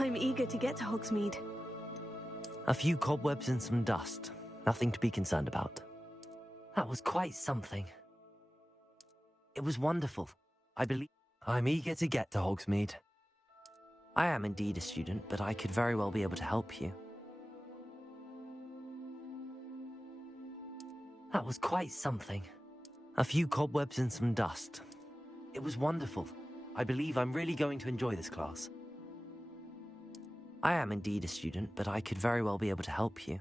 I'm eager to get to Hogsmeade. A few cobwebs and some dust. Nothing to be concerned about. That was quite something. It was wonderful. I believe I'm eager to get to Hogsmeade. I am indeed a student, but I could very well be able to help you. That was quite something. A few cobwebs and some dust. It was wonderful. I believe I'm really going to enjoy this class. I am indeed a student, but I could very well be able to help you.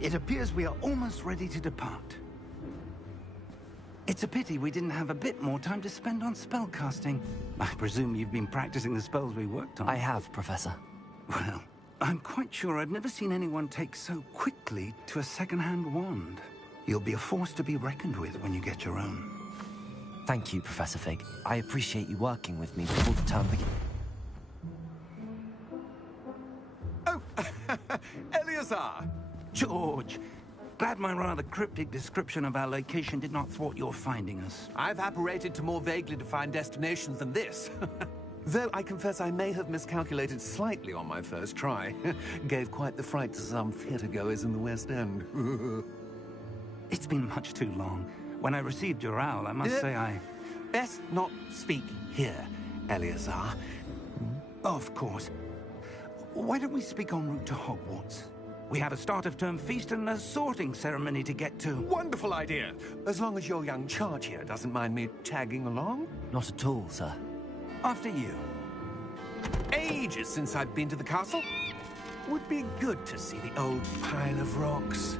It appears we are almost ready to depart. It's a pity we didn't have a bit more time to spend on spellcasting. I presume you've been practicing the spells we worked on. I have, Professor. Well, I'm quite sure I've never seen anyone take so quickly to a second-hand wand. You'll be a force to be reckoned with when you get your own. Thank you, Professor Fig. I appreciate you working with me before the term begins. Oh, Eleazar! George, glad my rather cryptic description of our location did not thwart your finding us. I've apparated to more vaguely defined destinations than this. Though I confess I may have miscalculated slightly on my first try. Gave quite the fright to some theatre-goers in the West End. It's been much too long. When I received your owl, I must say I... Best not speak here, Eleazar. Of course. Why don't we speak en route to Hogwarts? We have a start-of-term feast and a sorting ceremony to get to. Wonderful idea! As long as your young charge here doesn't mind me tagging along. Not at all, sir. After you. Ages since I've been to the castle. Would be good to see the old pile of rocks.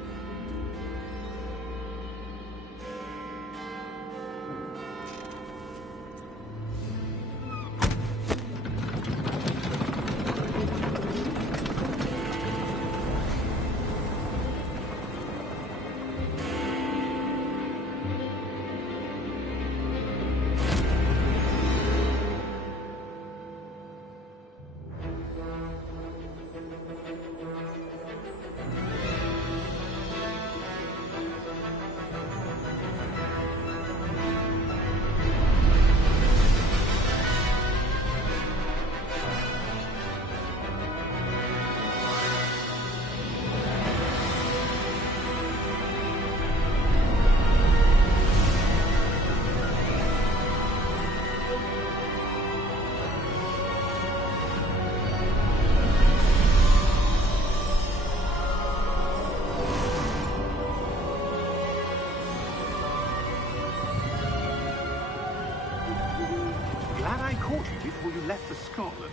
Before you left for Scotland.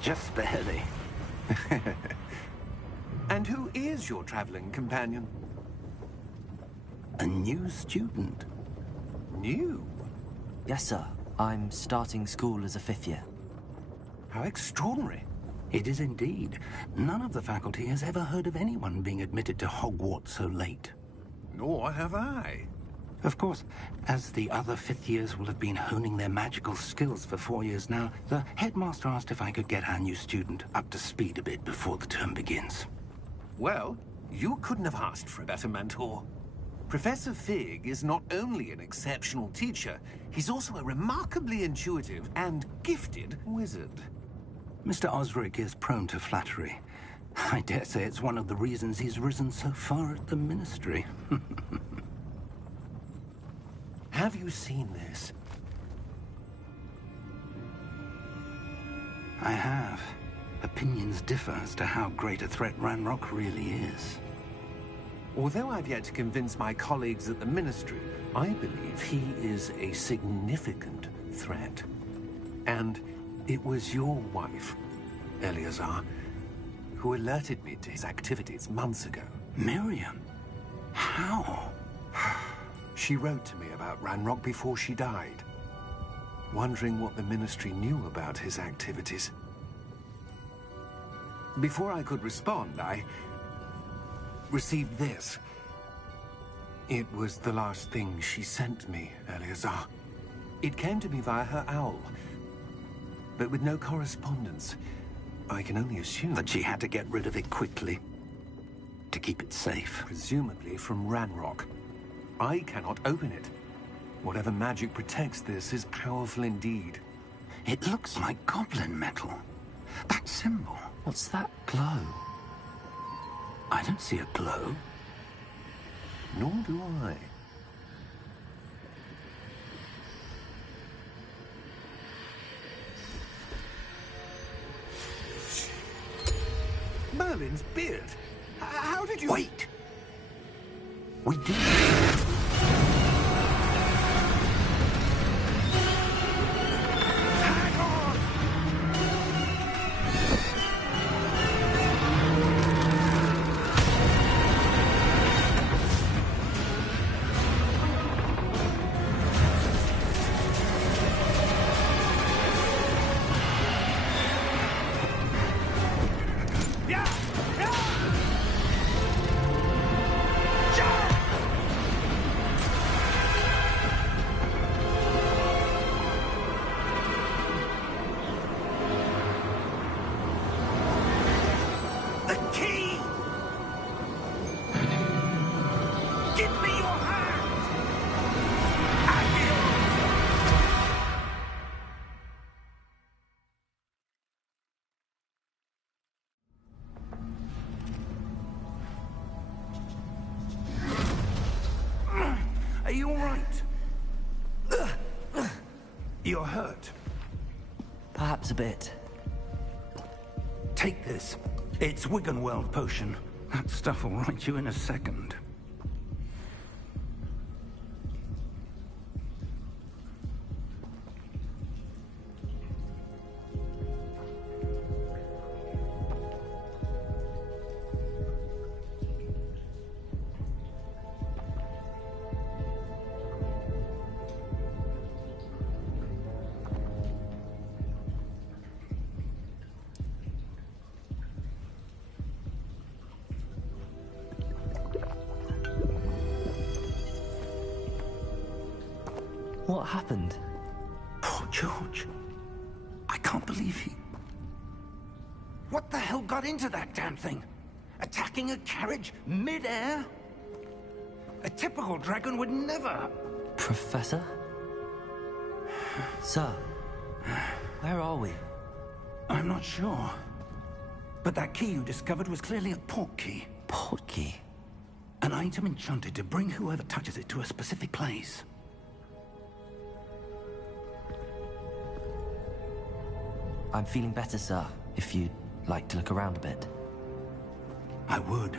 Just barely. And who is your traveling companion? A new student. New? Yes, sir. I'm starting school as a 5th year. How extraordinary. It is indeed. None of the faculty has ever heard of anyone being admitted to Hogwarts so late. Nor have I. Of course, as the other fifth years will have been honing their magical skills for 4 years now, the headmaster asked if I could get our new student up to speed a bit before the term begins. Well, you couldn't have asked for a better mentor. Professor Fig is not only an exceptional teacher, he's also a remarkably intuitive and gifted wizard. Mr. Osric is prone to flattery. I dare say it's one of the reasons he's risen so far at the Ministry. Have you seen this? I have. Opinions differ as to how great a threat Ranrock really is. Although I've yet to convince my colleagues at the Ministry, I believe he is a significant threat. And it was your wife, Eleazar, who alerted me to his activities months ago. Miriam? How? She wrote to me about Ranrock before she died, wondering what the Ministry knew about his activities. Before I could respond, I received this. It was the last thing she sent me, Eleazar. It came to me via her owl, but with no correspondence. I can only assume that she had to get rid of it quickly, to keep it safe. Presumably from Ranrock. I cannot open it. Whatever magic protects this is powerful indeed. It looks like goblin metal. That symbol. What's that glow? I don't see a glow. Nor do I. Merlin's beard. How did you... Wait! We did. Hang on! Are you all right? You're hurt. Perhaps a bit. Take this. It's Wiggenweld potion. That stuff will right you in a second. What happened? Poor George. I can't believe he... What the hell got into that damn thing? Attacking a carriage mid-air? A typical dragon would never... Professor? Sir, where are we? I'm not sure. But that key you discovered was clearly a port key. Port key? An item enchanted to bring whoever touches it to a specific place. I'm feeling better, sir, if you'd like to look around a bit. I would.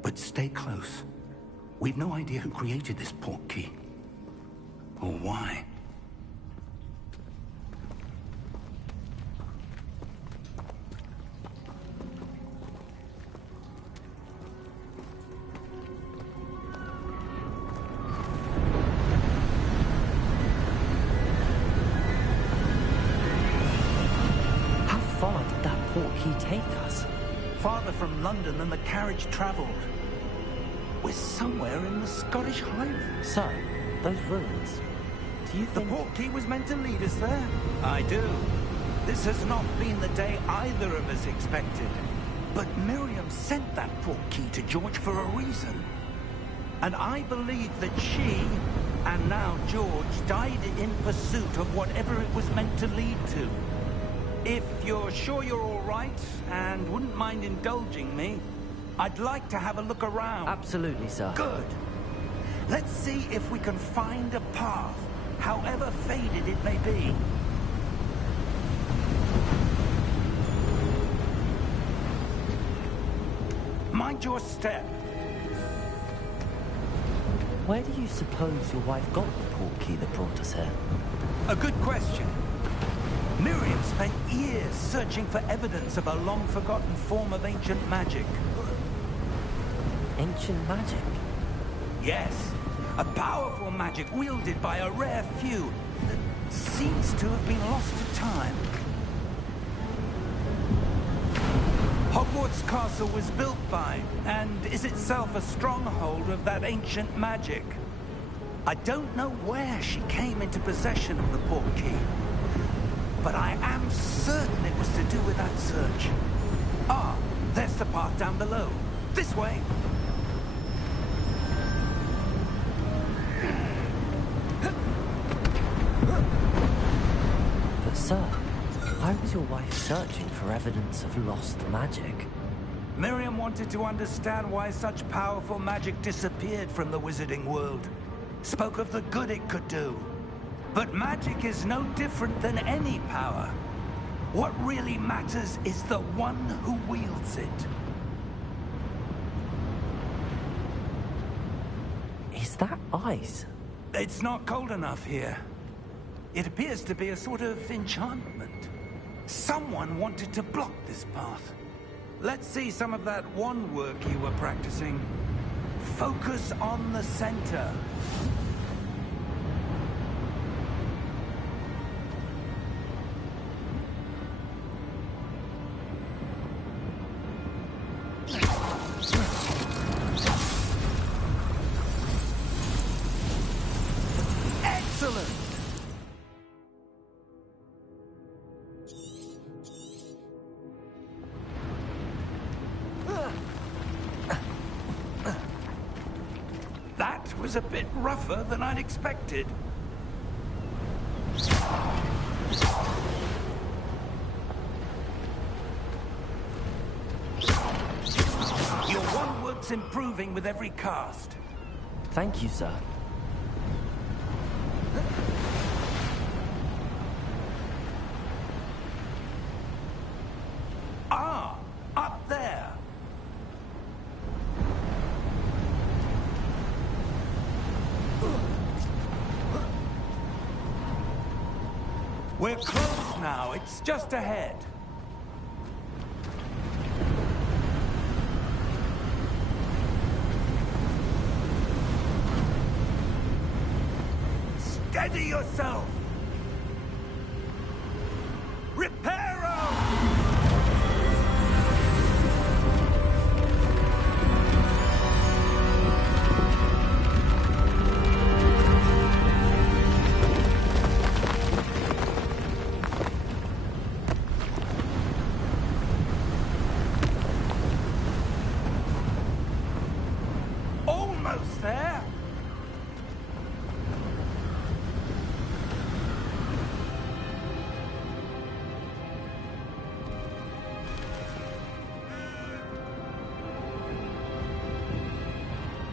But stay close. We've no idea who created this port key. Or why. Take us. Farther from London than the carriage traveled. We're somewhere in the Scottish Highlands. So, those ruins. Do you The think... portkey was meant to lead us there? I do. This has not been the day either of us expected. But Miriam sent that portkey to George for a reason. And I believe that she, and now George, died in pursuit of whatever it was meant to lead to. If you're sure you're all right, and wouldn't mind indulging me, I'd like to have a look around. Absolutely, sir. Good. Let's see if we can find a path, however faded it may be. Mind your step. Where do you suppose your wife got the portkey that brought us here? A good question. Miriam spent years searching for evidence of a long-forgotten form of ancient magic. Ancient magic? Yes, a powerful magic wielded by a rare few that seems to have been lost to time. Hogwarts Castle was built by, and is itself a stronghold of that ancient magic. I don't know where she came into possession of the portkey, but I am certain it was to do with that search. Ah, there's the path down below. This way. But sir, why was your wife searching for evidence of lost magic? Miriam wanted to understand why such powerful magic disappeared from the wizarding world. Spoke of the good it could do. But magic is no different than any power. What really matters is the one who wields it. Is that ice? It's not cold enough here. It appears to be a sort of enchantment. Someone wanted to block this path. Let's see some of that wand work you were practicing. Focus on the center. Excellent! That was a bit rougher than I'd expected. Your wand work's improving with every cast. Thank you, sir. Ah, up there. We're close now. It's just ahead. Steady yourself. Reparo! Almost there.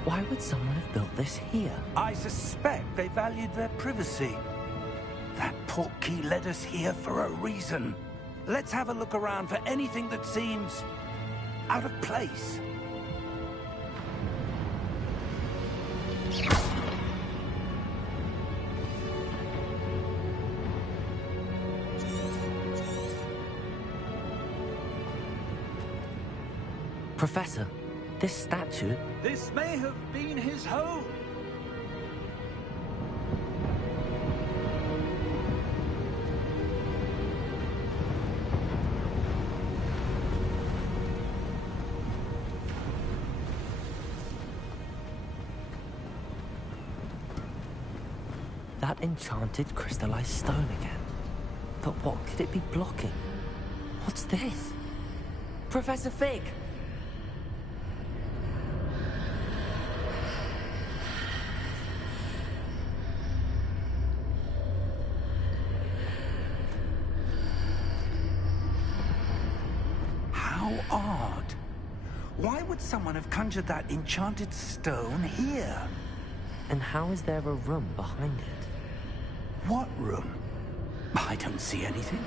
Why would someone have built this here? I suspect they valued their privacy. That portkey led us here for a reason. Let's have a look around for anything that seems out of place. Professor, this statue... This may have been his home. That enchanted crystallized stone again. But what could it be blocking? What's this? Professor Fig! How odd. Why would someone have conjured that enchanted stone here? And how is there a room behind it? What room? I don't see anything.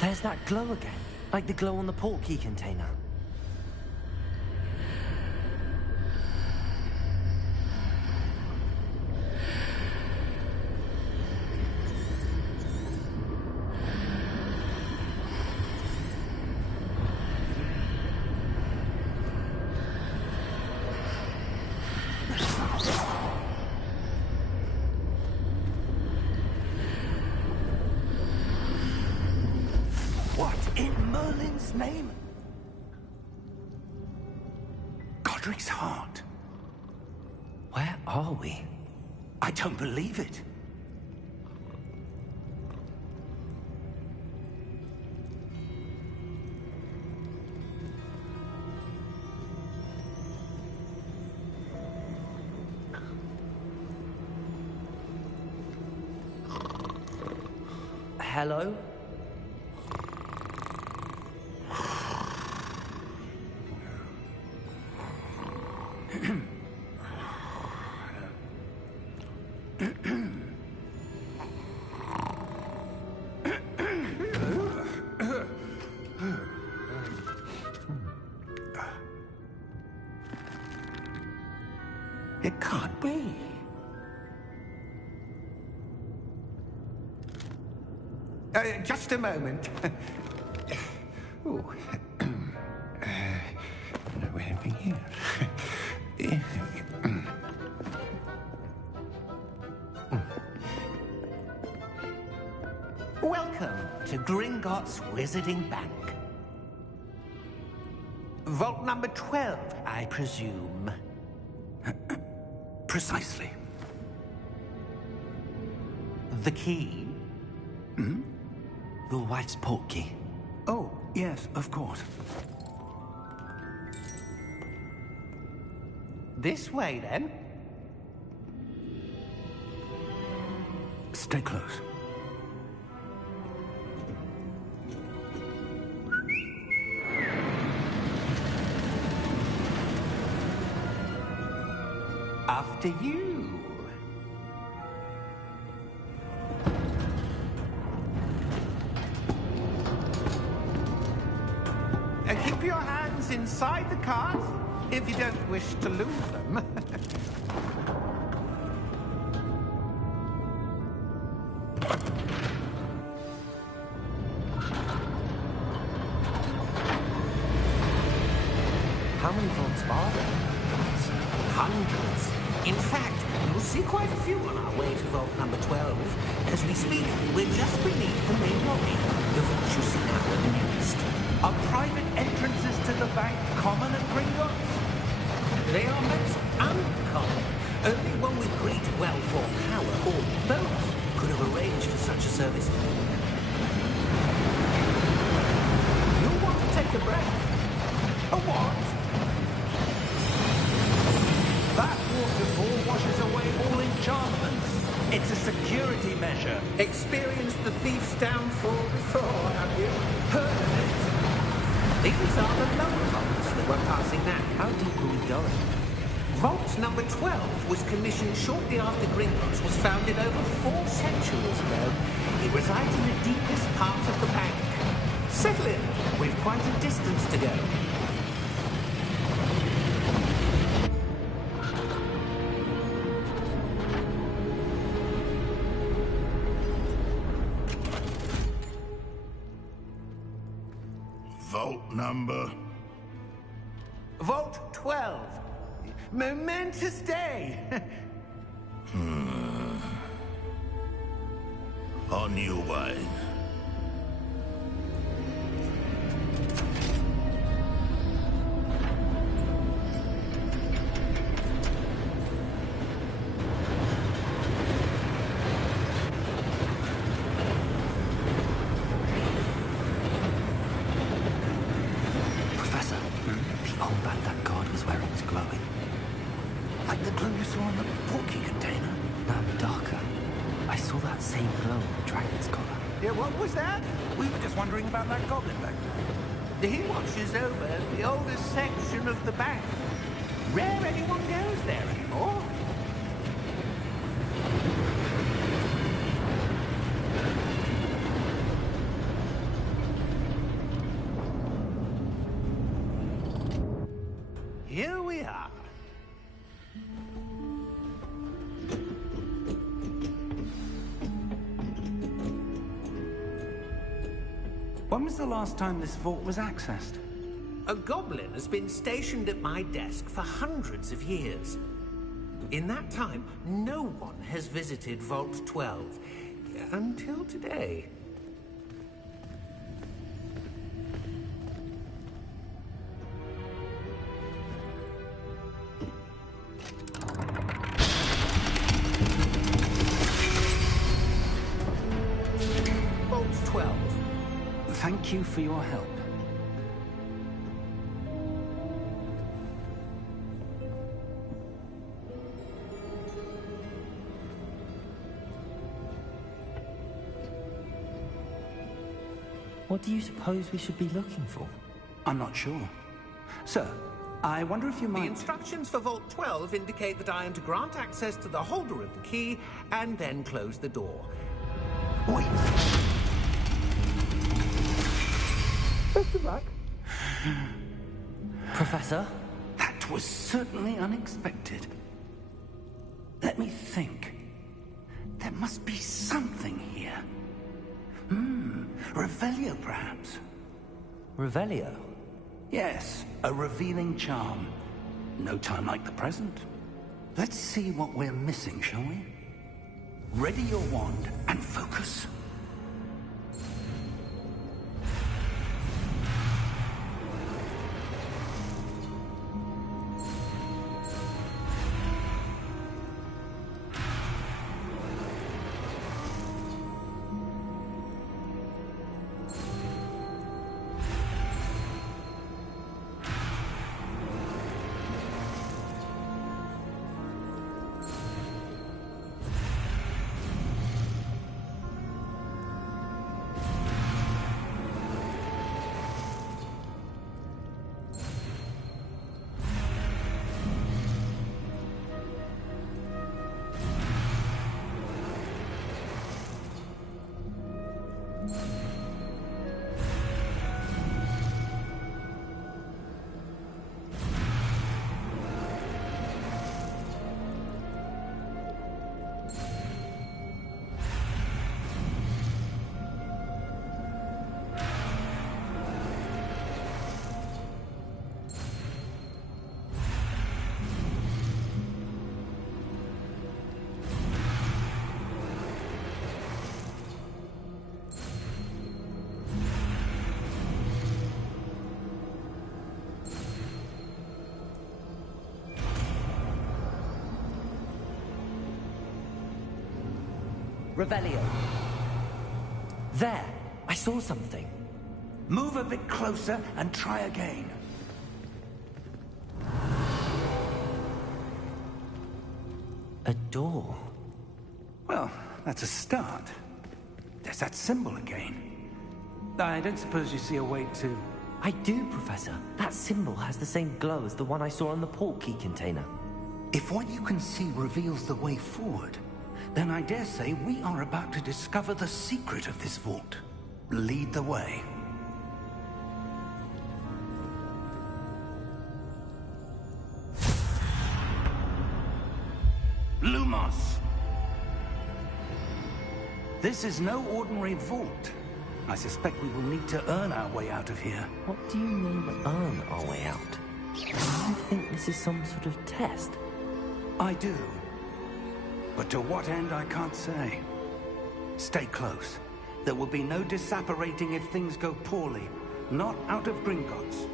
There's that glow again, like the glow on the portkey container. What in Merlin's name? Godric's heart. Where are we? I don't believe it. Hello? It can't be. Just a moment. Ooh. Where are we here? Welcome to Gringotts Wizarding Bank. Vault number 12, I presume. Precisely. The key? Hmm? Your wife's portkey. Oh, yes, of course. This way, then. Stay close. After you. Keep your hands inside the cart if you don't wish to lose them. How many vaults are there? Hundreds. In fact, you'll see quite a few on our way to vault number 12. As we speak, we're just beneath the main lobby. The vaults you see now are the newest. Are private entrances to the bank common at Gringotts? They are most uncommon. Only one with great wealth or power, or both, could have arranged for such a service. You'll want to take a breath. A what? That waterfall washes away all enchantments. It's a security measure. Experienced the thief's downfall before, have you? Heard of it? These are the lower vaults that we're passing now. How deep are we going? Vault number 12 was commissioned shortly after Gringotts was founded over 4 centuries ago. It resides in the deepest part of the bank. Settle in. We've quite a distance to go. Vault number? Vault 12. Momentous day. On you, wine. Oh, that god was where it was glowing. Like the glow you saw on the porky container? No, darker. I saw that same glow on the dragon's collar. Yeah, what was that? We were just wondering about that goblin back there. He watches over the oldest section of the bank. Rare anyone goes there anymore. Here we are. When was the last time this vault was accessed? A goblin has been stationed at my desk for hundreds of years. In that time, no one has visited Vault 12. Until today. Vault 12. Thank you for your help. What do you suppose we should be looking for? I'm not sure. Sir, I wonder if you The might... instructions for Vault 12 indicate that I am to grant access to the holder of the key and then close the door. Wait. Best of luck. Professor? That was certainly unexpected. Let me think. There must be something here. Revelio, perhaps? Revelio? Yes, a revealing charm. No time like the present. Let's see what we're missing, shall we? Ready your wand and focus. Revelio. There! I saw something. Move a bit closer and try again. A door. Well, that's a start. There's that symbol again. I don't suppose you see a way to... I do, Professor. That symbol has the same glow as the one I saw on the port key container. If what you can see reveals the way forward, then I dare say we are about to discover the secret of this vault. Lead the way. Lumos! This is no ordinary vault. I suspect we will need to earn our way out of here. What do you mean, earn our way out? Do you think this is some sort of test? I do. But to what end, I can't say. Stay close. There will be no disapparating if things go poorly. Not out of Gringotts.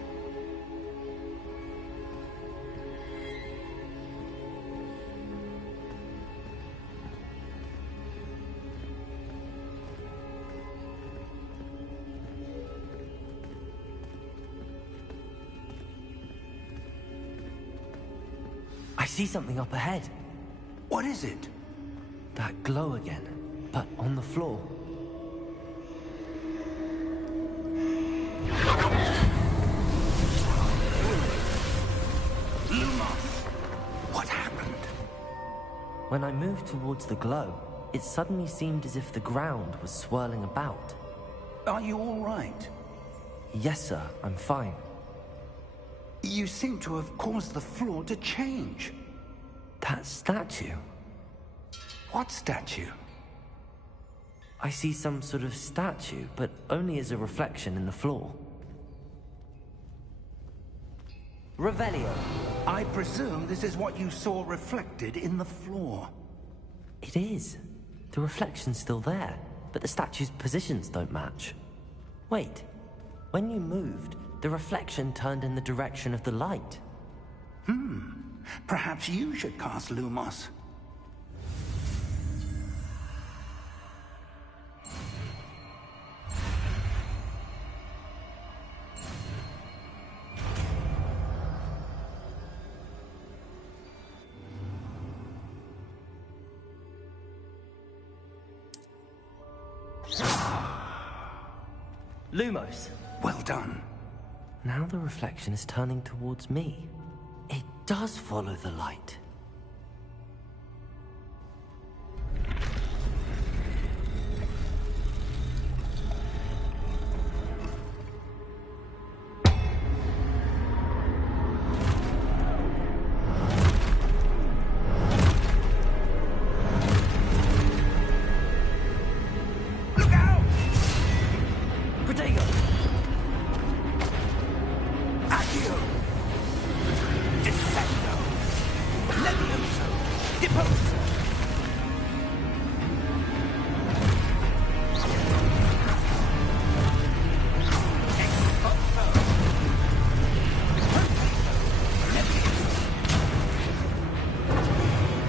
see something up ahead. What is it? That glow again, but on the floor. Lumos! What happened? When I moved towards the glow, it suddenly seemed as if the ground was swirling about. Are you all right? Yes, sir, I'm fine. You seem to have caused the floor to change. That statue? What statue? I see some sort of statue, but only as a reflection in the floor. Revelio. I presume this is what you saw reflected in the floor. It is. The reflection's still there, but the statue's positions don't match. Wait. When you moved, the reflection turned in the direction of the light. Perhaps you should cast Lumos. Lumos. Well done. Now the reflection is turning towards me. It does follow the light. Look out! Protego! Accio! Descendo! Levioso! Deposo! Expulso! Levioso!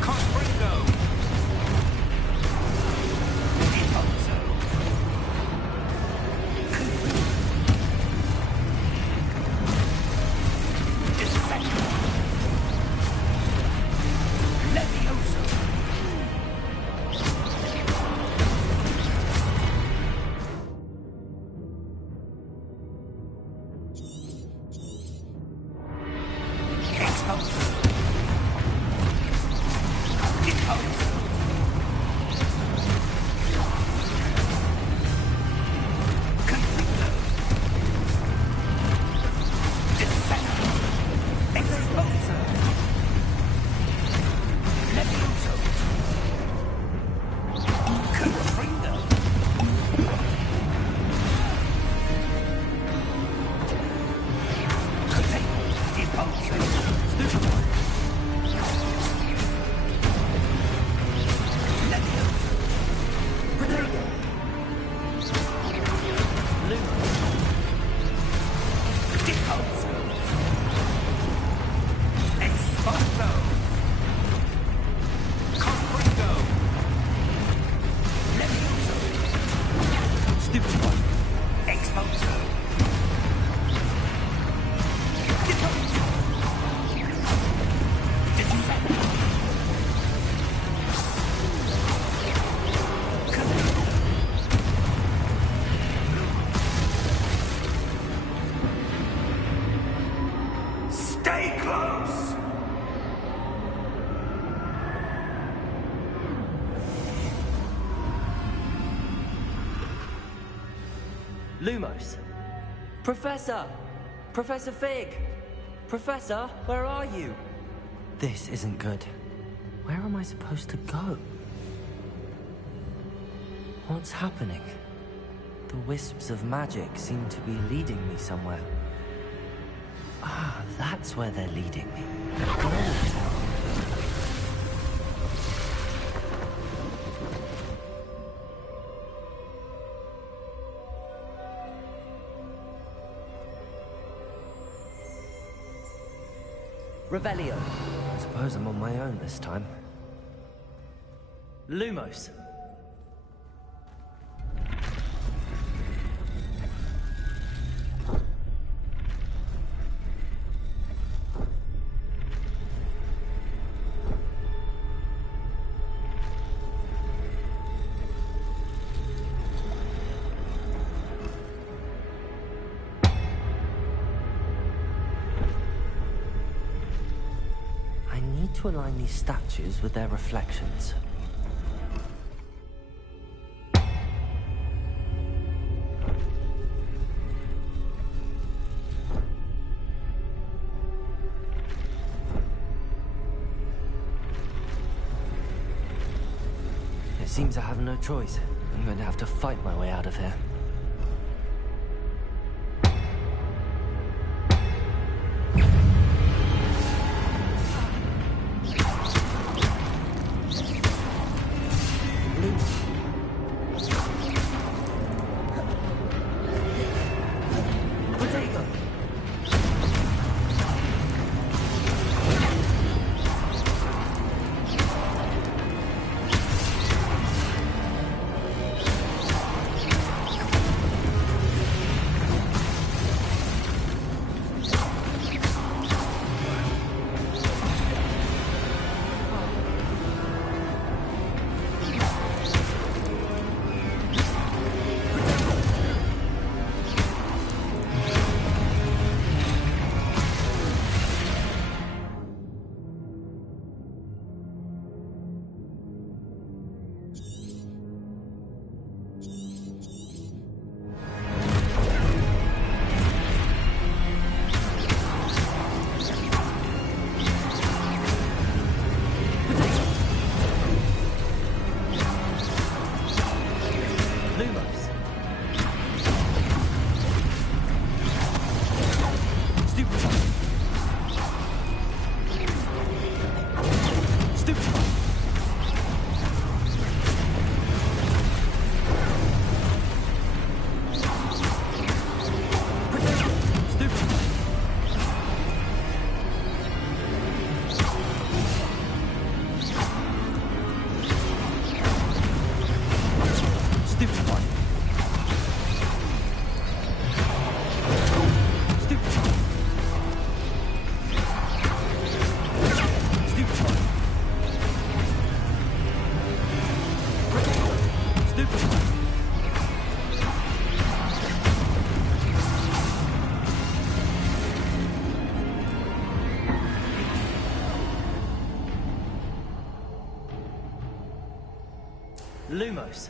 Confringo! Deposo! Descendo! Levioso! Expulso! Deposo! Confringo! Descendo! Expulso! Levioso! Confringo! Deposo! Levioso! Protego! Lumos. Deposo! Expulso! Confringo! Levioso! Stupid one. Expulso! Deposo! Descendo! Stay close! Lumos. Professor! Professor Fig! Professor, where are you? This isn't good. Where am I supposed to go? What's happening? The wisps of magic seem to be leading me somewhere. Ah, that's where they're leading me. Gold. Revelio. I suppose I'm on my own this time. Lumos. to align these statues with their reflections. It seems I have no choice. I'm going to have to fight my way out of here. Lumos.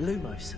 Lumos.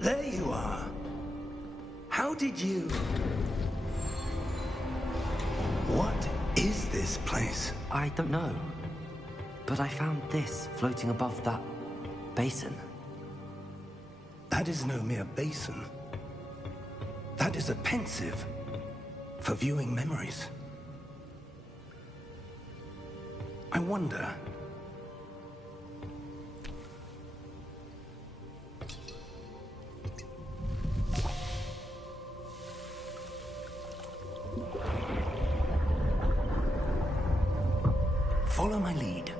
There you are. How did you... What is this place? I don't know. But I found this floating above that basin. That is no mere basin. That is a pensive for viewing memories. I wonder... Follow my lead.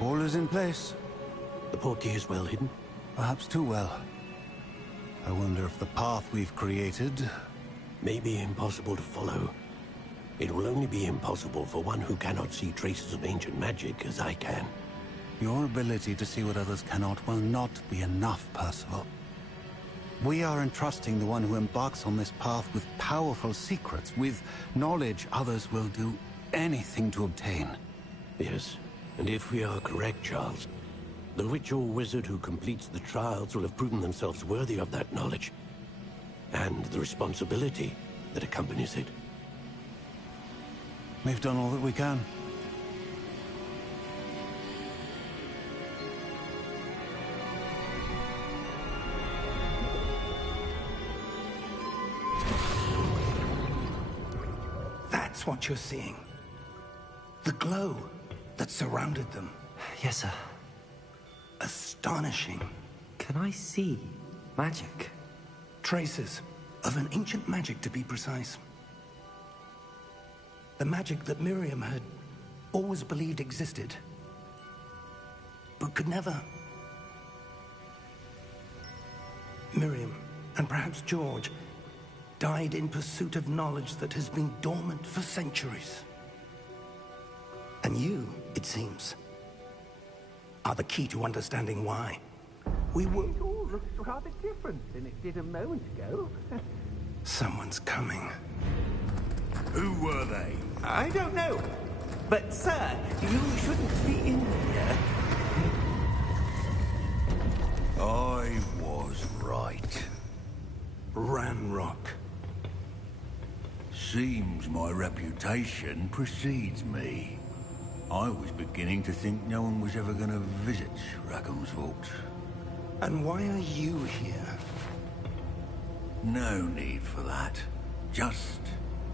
All is in place. The portkey is well hidden. Perhaps too well. I wonder if the path we've created may be impossible to follow. It will only be impossible for one who cannot see traces of ancient magic as I can. Your ability to see what others cannot will not be enough, Percival. We are entrusting the one who embarks on this path with powerful secrets, with knowledge others will do anything to obtain. Yes, and if we are correct, Charles, the witch or wizard who completes the trials will have proven themselves worthy of that knowledge, and the responsibility that accompanies it. We've done all that we can. That's what you're seeing. The glow that surrounded them. Yes, sir. Astonishing. Can I see magic? Traces of an ancient magic, to be precise. The magic that Miriam had always believed existed, but could never. Miriam, and perhaps George, died in pursuit of knowledge that has been dormant for centuries. And you, it seems, are the key to understanding why. We were... It all looks rather different than it did a moment ago. Someone's coming. Who were they? I don't know. But, sir, you shouldn't be in here. I was right. Ramrock. Seems my reputation precedes me. I was beginning to think no one was ever going to visit Rackham's vault. And why are you here? No need for that. Just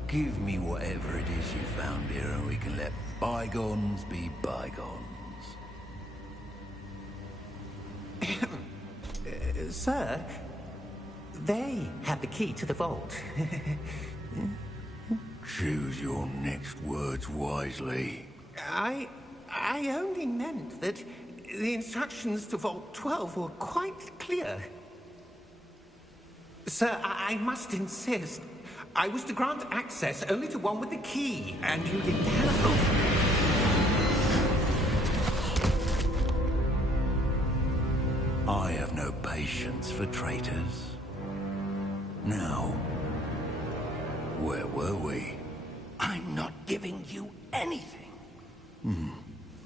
give me whatever it is you found here and we can let bygones be bygones. Sir, they have the key to the vault. Choose your next words wisely. I only meant that the instructions to Vault 12 were quite clear. Sir, I must insist. I was to grant access only to one with the key, and you didn't have... I have no patience for traitors. Now, where were we? I'm not giving you anything.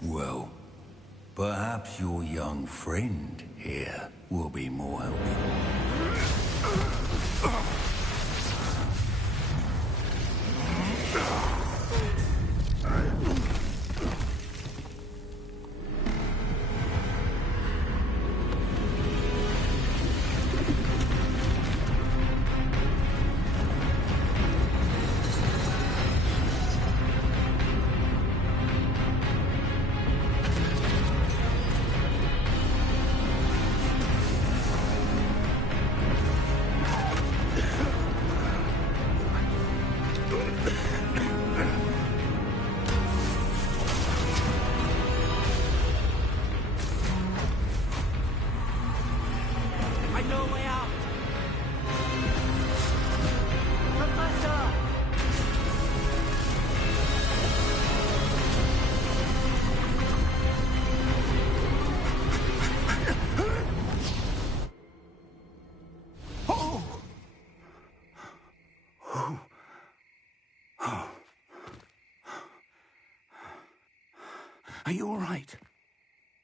Well, perhaps your young friend here will be more helpful. Are you all right?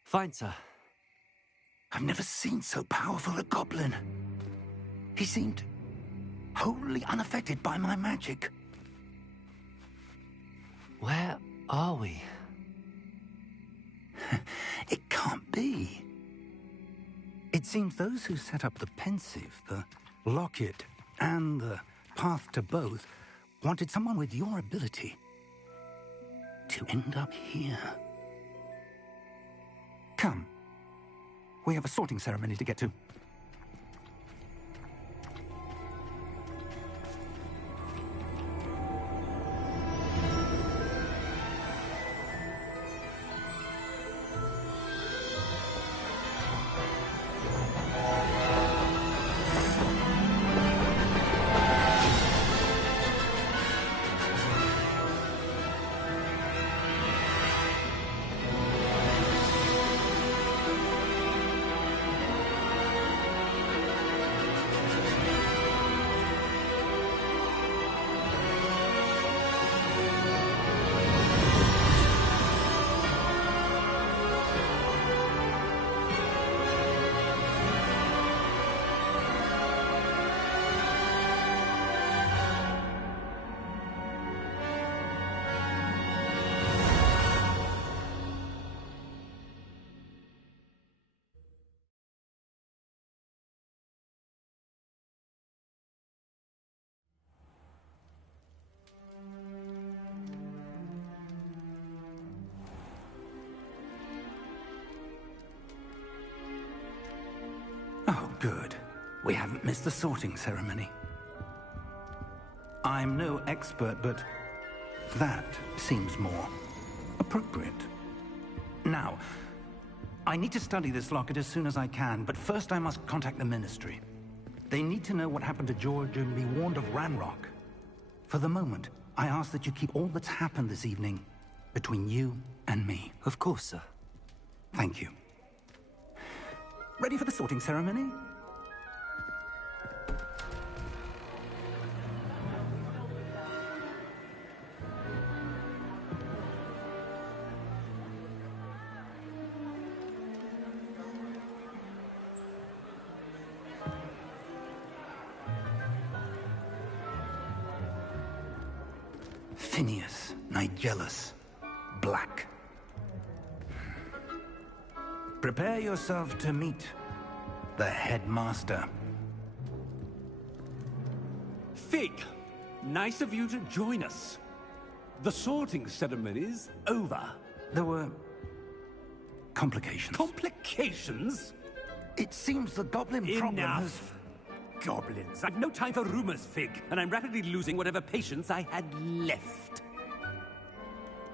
Fine, sir. I've never seen so powerful a goblin. He seemed wholly unaffected by my magic. Where are we? It can't be. It seems those who set up the pensive, the locket, and the path to both wanted someone with your ability to end up here. Come. We have a sorting ceremony to get to. good. We haven't missed the sorting ceremony. I'm no expert, but that seems more appropriate. Now, I need to study this locket as soon as I can, but first I must contact the Ministry. They need to know what happened to George and be warned of Ranrock. For the moment, I ask that you keep all that's happened this evening between you and me. Of course, sir. Thank you. Ready for the sorting ceremony? Phineas, Nigellus, Black. Prepare yourself to meet the headmaster. Fig, nice of you to join us. The sorting ceremony's over. There were complications. Complications? It seems the goblin problem has... Enough! Goblins. I've no time for rumors, Fig, and I'm rapidly losing whatever patience I had left.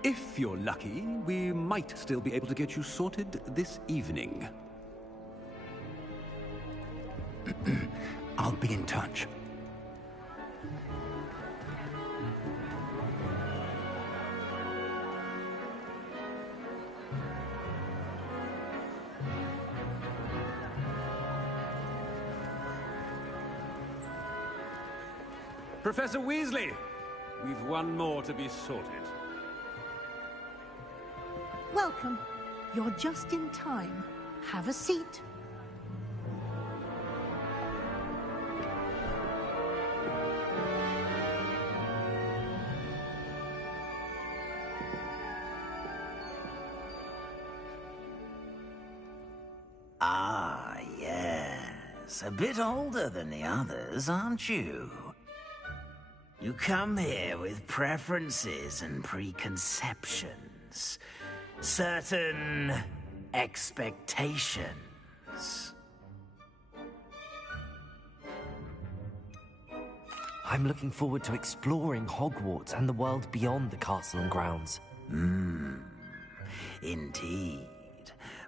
If you're lucky, we might still be able to get you sorted this evening. I'll be in touch. Professor Weasley, we've one more to be sorted. Welcome. You're just in time. Have a seat. Ah, yes. A bit older than the others, aren't you? You come here with preferences and preconceptions. Certain expectations. I'm looking forward to exploring Hogwarts and the world beyond the castle and grounds. Indeed.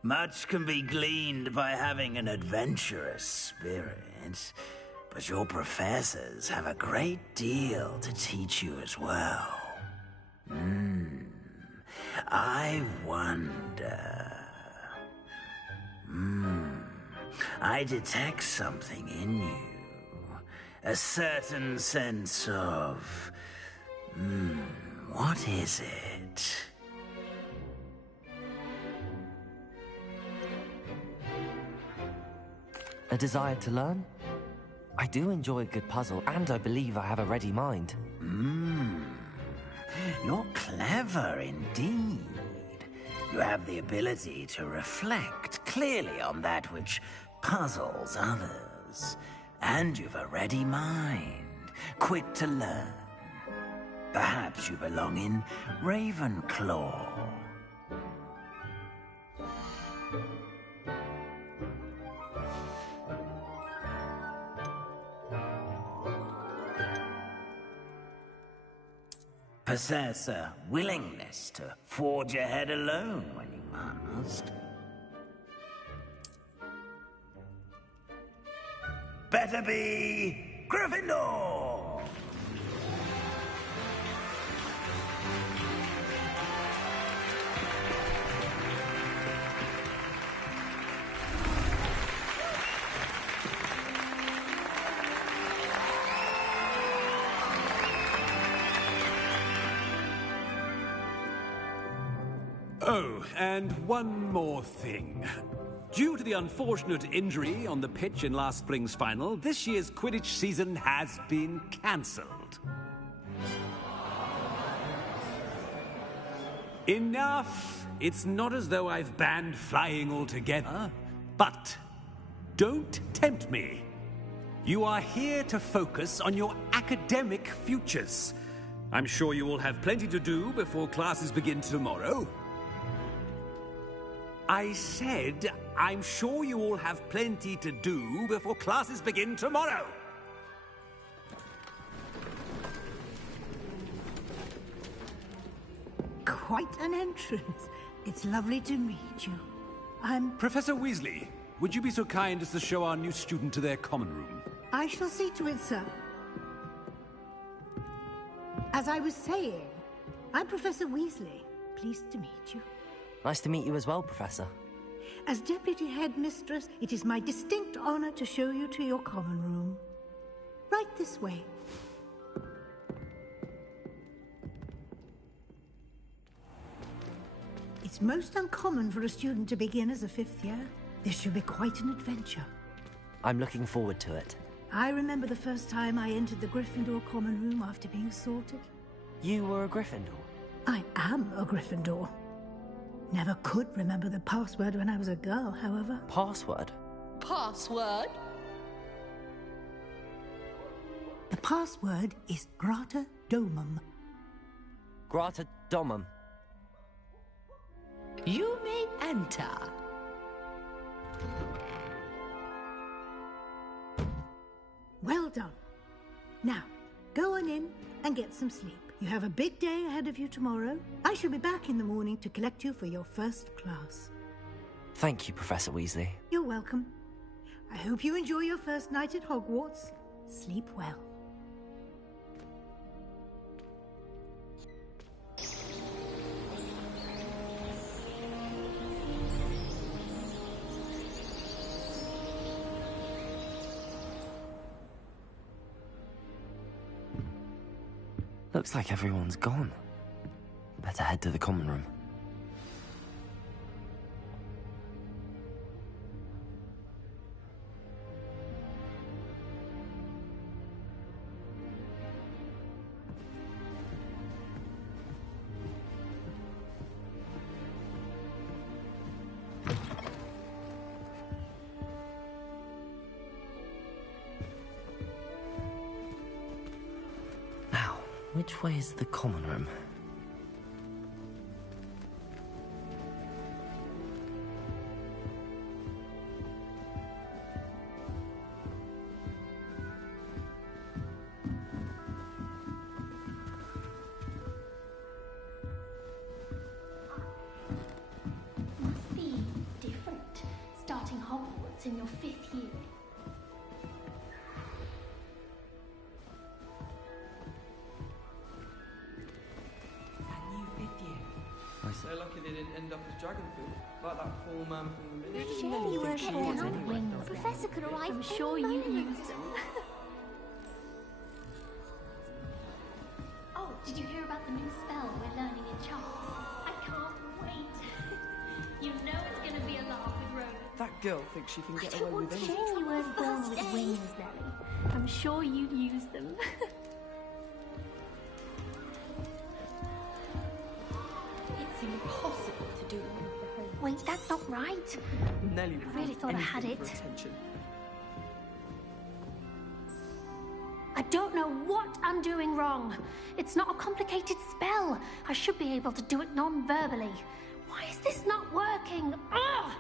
Much can be gleaned by having an adventurous spirit, but your professors have a great deal to teach you as well. I wonder... I detect something in you. A certain sense of... what is it? A desire to learn? I do enjoy a good puzzle, and I believe I have a ready mind. You're clever indeed. You have the ability to reflect clearly on that which puzzles others. And you've a ready mind, quick to learn. Perhaps you belong in Ravenclaw. Possess a willingness to forge ahead alone when you must. Better be Gryffindor! Oh, and one more thing. Due to the unfortunate injury on the pitch in last spring's final, this year's Quidditch season has been cancelled. Enough! It's not as though I've banned flying altogether. But don't tempt me. You are here to focus on your academic futures. I'm sure you will have plenty to do before classes begin tomorrow. I said I'm sure you all have plenty to do before classes begin tomorrow. Quite an entrance. It's lovely to meet you. Professor Weasley, would you be so kind as to show our new student to their common room? I shall see to it, sir. As I was saying, I'm Professor Weasley. Pleased to meet you. Nice to meet you as well, Professor. As Deputy Headmistress, it is my distinct honor to show you to your common room. Right this way. It's most uncommon for a student to begin as a 5th year. This should be quite an adventure. I'm looking forward to it. I remember the first time I entered the Gryffindor common room after being sorted. You were a Gryffindor? I am a Gryffindor. Never could remember the password when I was a girl, however. Password? Password? The password is Grata Domum. Grata Domum. You may enter. Well done. Now, go on in and get some sleep. You have a big day ahead of you tomorrow. I shall be back in the morning to collect you for your first class. Thank you, Professor Weasley. You're welcome. I hope you enjoy your first night at Hogwarts. Sleep well. Looks like everyone's gone. Better head to the common room. Which way is the common room? Must be different, starting Hogwarts in your 5th year. They're lucky they didn't end up as dragon food, like that poor man from the village. Surely you weren't getting out wings. The professor could arrive. I'm sure you used them. Oh, did you hear about the new spell we're learning in Charles? I can't wait. You know it's going to be a laugh with Ronan. That girl thinks she can get away with anything. Shame you weren't born with wings, Nelly. I'm sure you'd use them. It's impossible to do all of the homework. Wait, that's not right. Nelly I really thought I had it. I don't know what I'm doing wrong. It's not a complicated spell. I should be able to do it non-verbally. Why is this not working? Ugh!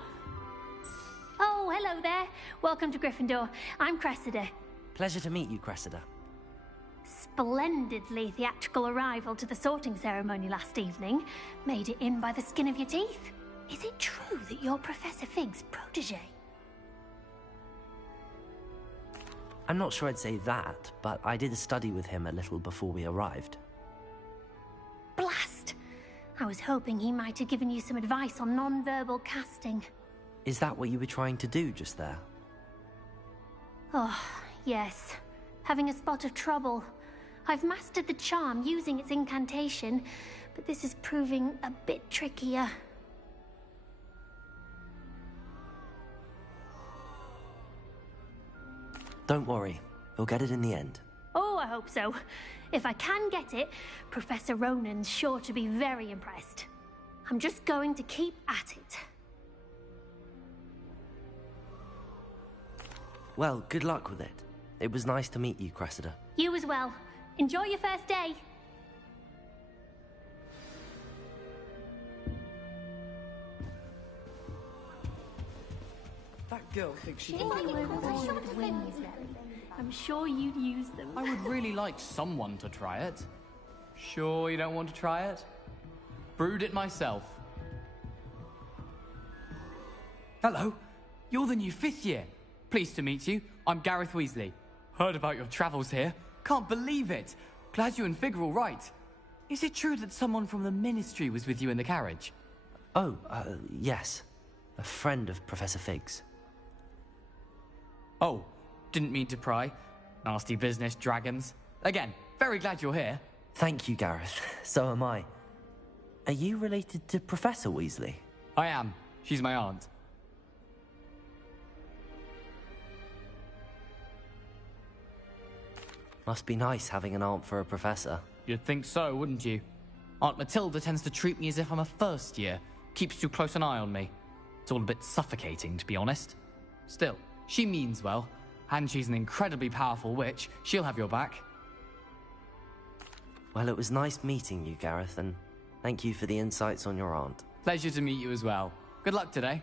Oh, hello there. Welcome to Gryffindor. I'm Cressida. Pleasure to meet you, Cressida. Splendidly theatrical arrival to the sorting ceremony last evening. Made it in by the skin of your teeth. Is it true that you're Professor Fig's protege? I'm not sure I'd say that, but I did study with him a little before we arrived. Blast! I was hoping he might have given you some advice on non-verbal casting. Is that what you were trying to do just there? Oh, yes. Having a spot of trouble. I've mastered the charm using its incantation, but this is proving a bit trickier. Don't worry, you'll get it in the end. Oh, I hope so. If I can get it, Professor Ronan's sure to be very impressed. I'm just going to keep at it. Well, good luck with it. It was nice to meet you, Cressida. You as well. Enjoy your first day. girl thinks she If can I get away could with cause anything. short wings, Nelly, I'm sure you'd use them. I would really like someone to try it. Sure you don't want to try it? Brewed it myself. Hello, you're the new 5th year. Pleased to meet you. I'm Gareth Weasley. Heard about your travels here. Can't believe it. Glad you and Fig are all right. Is it true that someone from the Ministry was with you in the carriage? Oh, yes. A friend of Professor Fig's. Oh, didn't mean to pry. Nasty business, dragons. Again, very glad you're here. Thank you, Gareth. So am I. Are you related to Professor Weasley? I am. She's my aunt. Must be nice having an aunt for a professor. You'd think so, wouldn't you? Aunt Matilda tends to treat me as if I'm a first year. Keeps too close an eye on me. It's all a bit suffocating, to be honest. Still, she means well. And she's an incredibly powerful witch. She'll have your back. Well, it was nice meeting you, Gareth, and thank you for the insights on your aunt. Pleasure to meet you as well. Good luck today.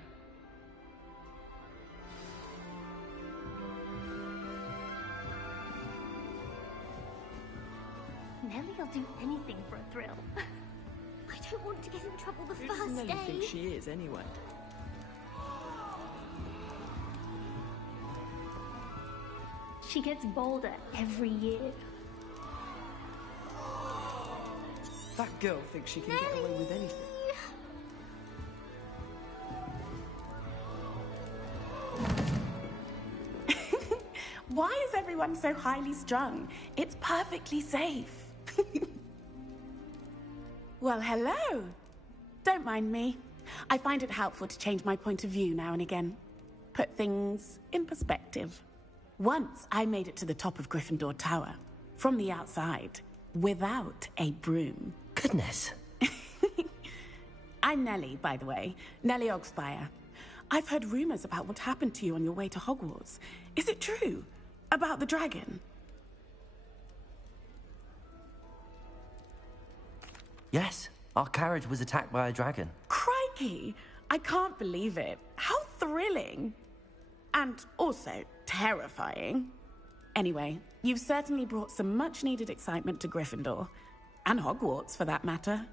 Nelly'll do anything for a thrill. I don't want to get in trouble the Who does first Nelly day. think she is, anyway? She gets bolder every year. That girl thinks she can get away with anything. Why is everyone so highly strung? It's perfectly safe. Well, hello. Don't mind me. I find it helpful to change my point of view now and again. Put things in perspective. Once I made it to the top of Gryffindor Tower, from the outside, without a broom. Goodness. I'm Nellie, by the way. Nellie Ogspire. I've heard rumors about what happened to you on your way to Hogwarts. Is it true? About the dragon? Yes, our carriage was attacked by a dragon. Crikey! I can't believe it. How thrilling! And also terrifying. Anyway, you've certainly brought some much-needed excitement to Gryffindor. And Hogwarts, for that matter.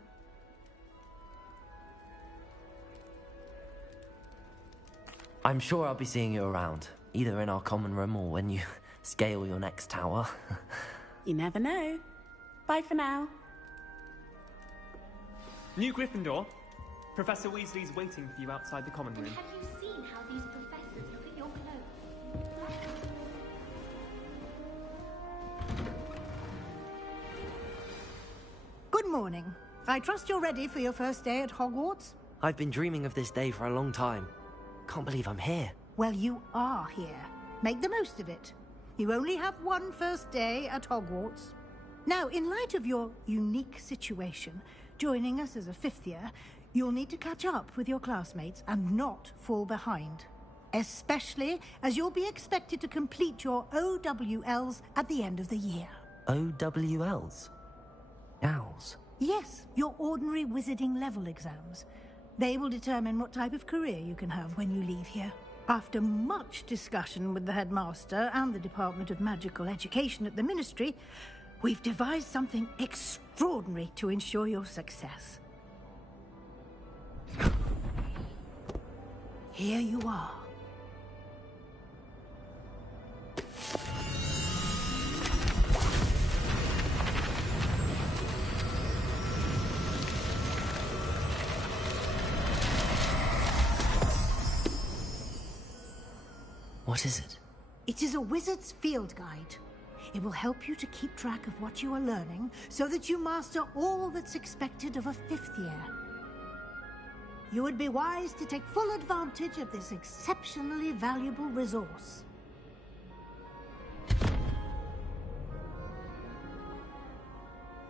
I'm sure I'll be seeing you around, either in our common room or when you scale your next tower. You never know. Bye for now. New Gryffindor. Professor Weasley's waiting for you outside the common room. And have you seen how these professors look at your clothes? Good morning. I trust you're ready for your first day at Hogwarts? I've been dreaming of this day for a long time. Can't believe I'm here. Well, you are here. Make the most of it. You only have one first day at Hogwarts. Now, in light of your unique situation, joining us as a 5th year, you'll need to catch up with your classmates and not fall behind. Especially as you'll be expected to complete your OWLs at the end of the year. OWLs? Owls? Yes, your ordinary wizarding level exams. They will determine what type of career you can have when you leave here. After much discussion with the headmaster and the Department of Magical Education at the Ministry, we've devised something extraordinary to ensure your success. Here you are. What is it? It is a wizard's field guide. It will help you to keep track of what you are learning so that you master all that's expected of a 5th year. You would be wise to take full advantage of this exceptionally valuable resource.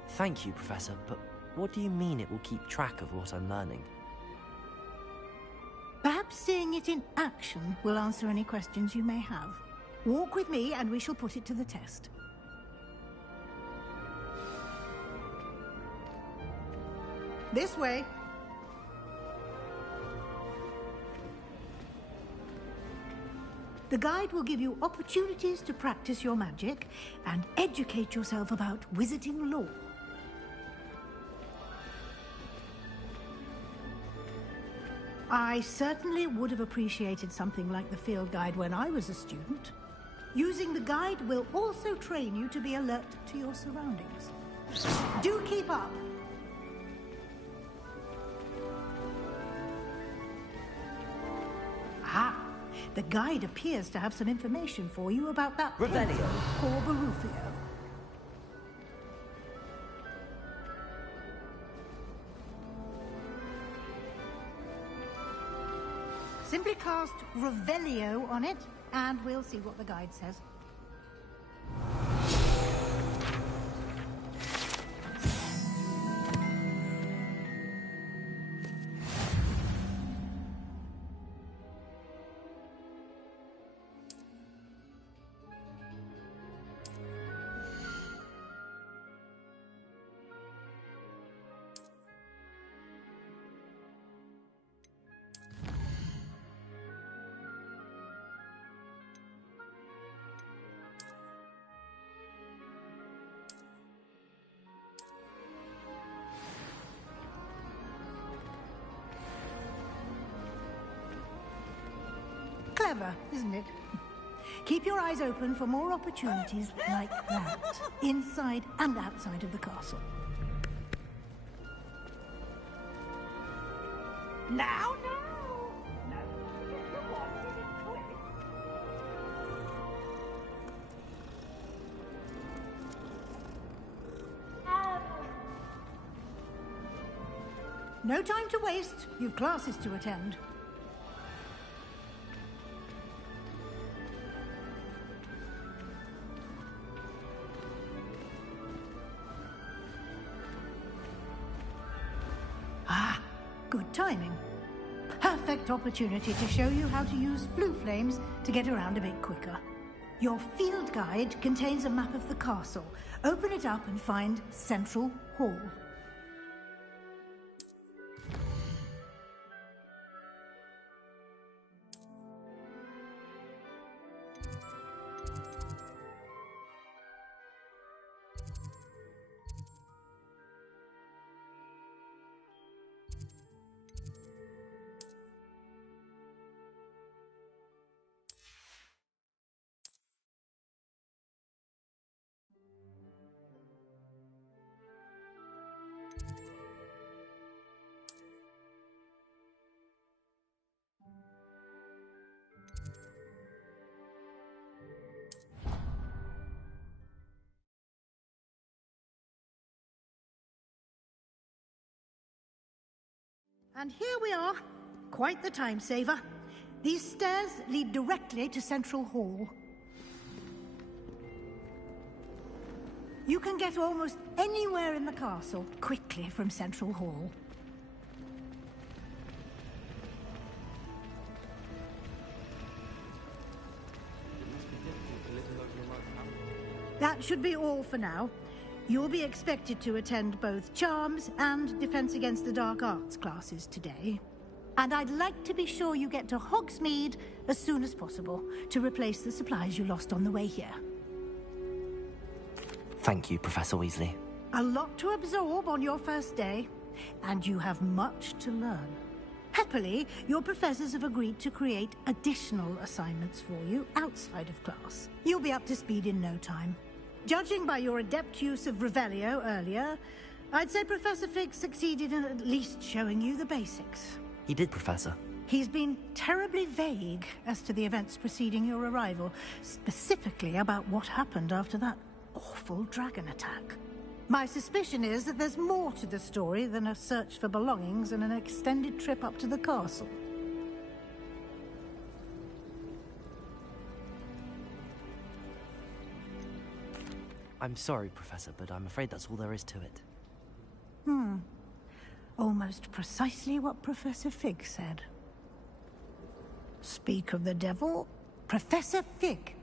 Thank you, Professor, but what do you mean it will keep track of what I'm learning? Perhaps seeing it in action will answer any questions you may have. Walk with me and we shall put it to the test. This way. The guide will give you opportunities to practice your magic and educate yourself about wizarding lore. I certainly would have appreciated something like the field guide when I was a student. Using the guide will also train you to be alert to your surroundings. Do keep up! Ah, the guide appears to have some information for you about that Revelio. Poor Barufio. Simply cast Revelio on it, and we'll see what the guide says. Clever, isn't it? Keep your eyes open for more opportunities like that, inside and outside of the castle. Now, no time to waste. You've classes to attend. Ah, good timing. Perfect opportunity to show you how to use flue flames to get around a bit quicker. Your field guide contains a map of the castle. Open it up and find Central Hall. And here we are. Quite the time saver. These stairs lead directly to Central Hall. You can get almost anywhere in the castle quickly from Central Hall. That should be all for now. You'll be expected to attend both Charms and Defense Against the Dark Arts classes today. And I'd like to be sure you get to Hogsmeade as soon as possible to replace the supplies you lost on the way here. Thank you, Professor Weasley. A lot to absorb on your first day, and you have much to learn. Happily, your professors have agreed to create additional assignments for you outside of class. You'll be up to speed in no time. Judging by your adept use of Revelio earlier, I'd say Professor Fig succeeded in at least showing you the basics. He did, Professor. He's been terribly vague as to the events preceding your arrival, specifically about what happened after that awful dragon attack. My suspicion is that there's more to the story than a search for belongings and an extended trip up to the castle. I'm sorry, Professor, but I'm afraid that's all there is to it. Almost precisely what Professor Fig said. Speak of the devil, Professor Fig.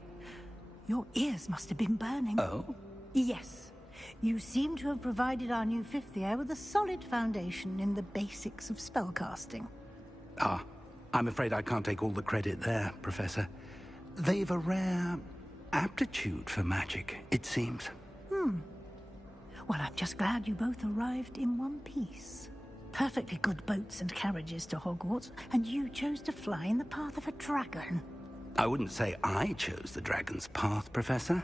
Your ears must have been burning. Oh? Yes. You seem to have provided our new fifth year with a solid foundation in the basics of spellcasting. Ah, I'm afraid I can't take all the credit there, Professor. they've a rare aptitude for magic, it seems. Well, I'm just glad you both arrived in one piece. Perfectly good boats and carriages to Hogwarts, and you chose to fly in the path of a dragon. I wouldn't say I chose the dragon's path, Professor.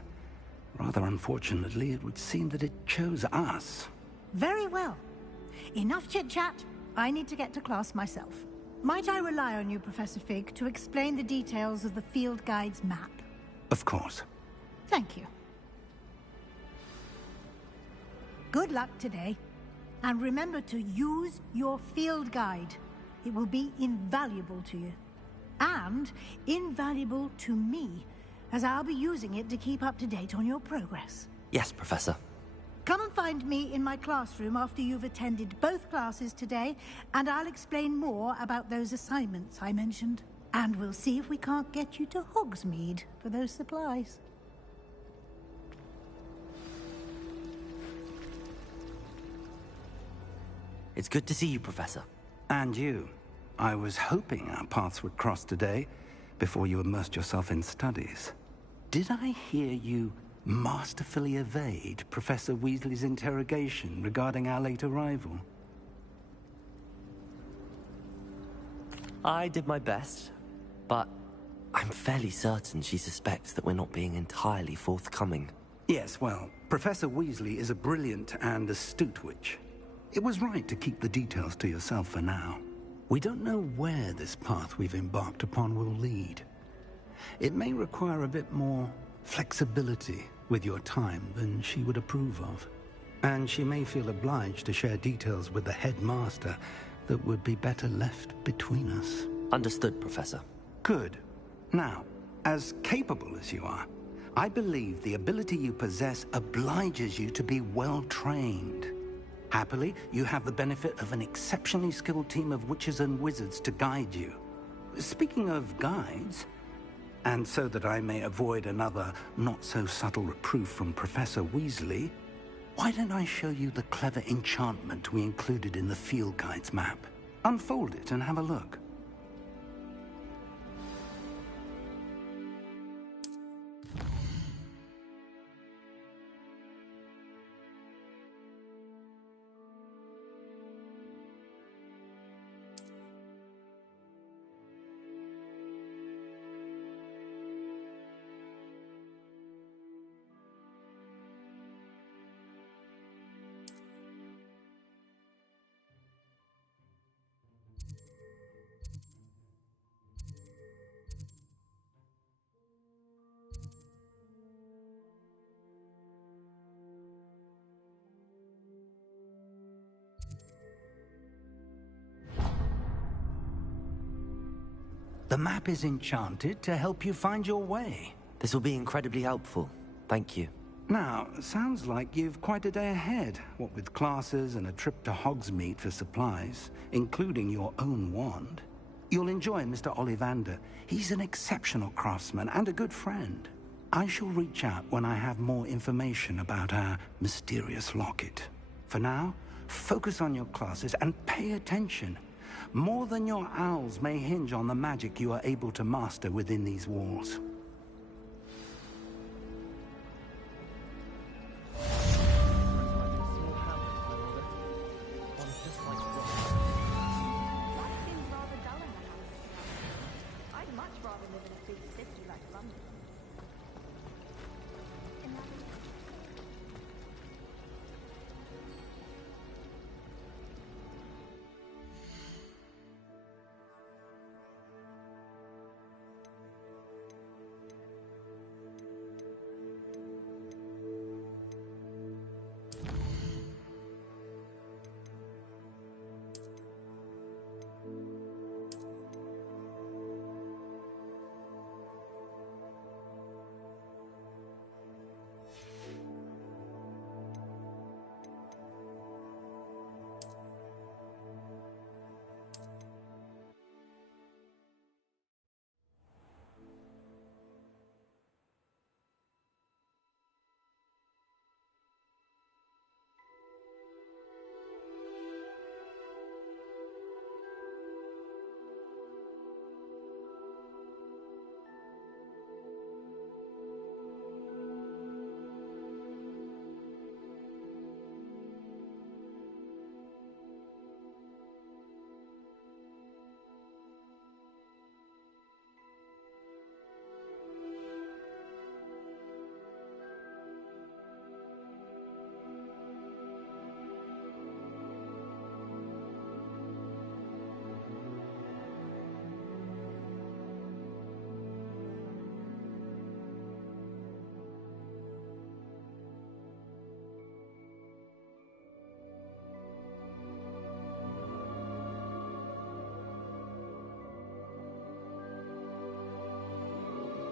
Rather unfortunately, it would seem that it chose us. Very well. Enough chit-chat. I need to get to class myself. Might I rely on you, Professor Fig, to explain the details of the field guide's map? Of course. Thank you. Good luck today. And remember to use your field guide. It will be invaluable to you. And invaluable to me, as I'll be using it to keep up to date on your progress. Yes, Professor. Come and find me in my classroom after you've attended both classes today, and I'll explain more about those assignments I mentioned. And we'll see if we can't get you to Hogsmeade for those supplies. It's good to see you, Professor. And you. I was hoping our paths would cross today, before you immersed yourself in studies. Did I hear you masterfully evade Professor Weasley's interrogation regarding our late arrival? I did my best, but I'm fairly certain she suspects that we're not being entirely forthcoming. Yes, well, Professor Weasley is a brilliant and astute witch. It was right to keep the details to yourself for now. We don't know where this path we've embarked upon will lead. It may require a bit more flexibility with your time than she would approve of. And she may feel obliged to share details with the headmaster that would be better left between us. Understood, Professor. Good. Now, as capable as you are, I believe the ability you possess obliges you to be well-trained. Happily, you have the benefit of an exceptionally skilled team of witches and wizards to guide you. Speaking of guides, and so that I may avoid another not-so-subtle reproof from Professor Weasley, why don't I show you the clever enchantment we included in the field guide's map? Unfold it and have a look. The map is enchanted to help you find your way. This will be incredibly helpful. Thank you. Now, sounds like you've quite a day ahead, what with classes and a trip to Hogsmeade for supplies, including your own wand. You'll enjoy Mr. Ollivander. He's an exceptional craftsman and a good friend. I shall reach out when I have more information about our mysterious locket. For now, focus on your classes and pay attention. More than your owls may hinge on the magic you are able to master within these walls.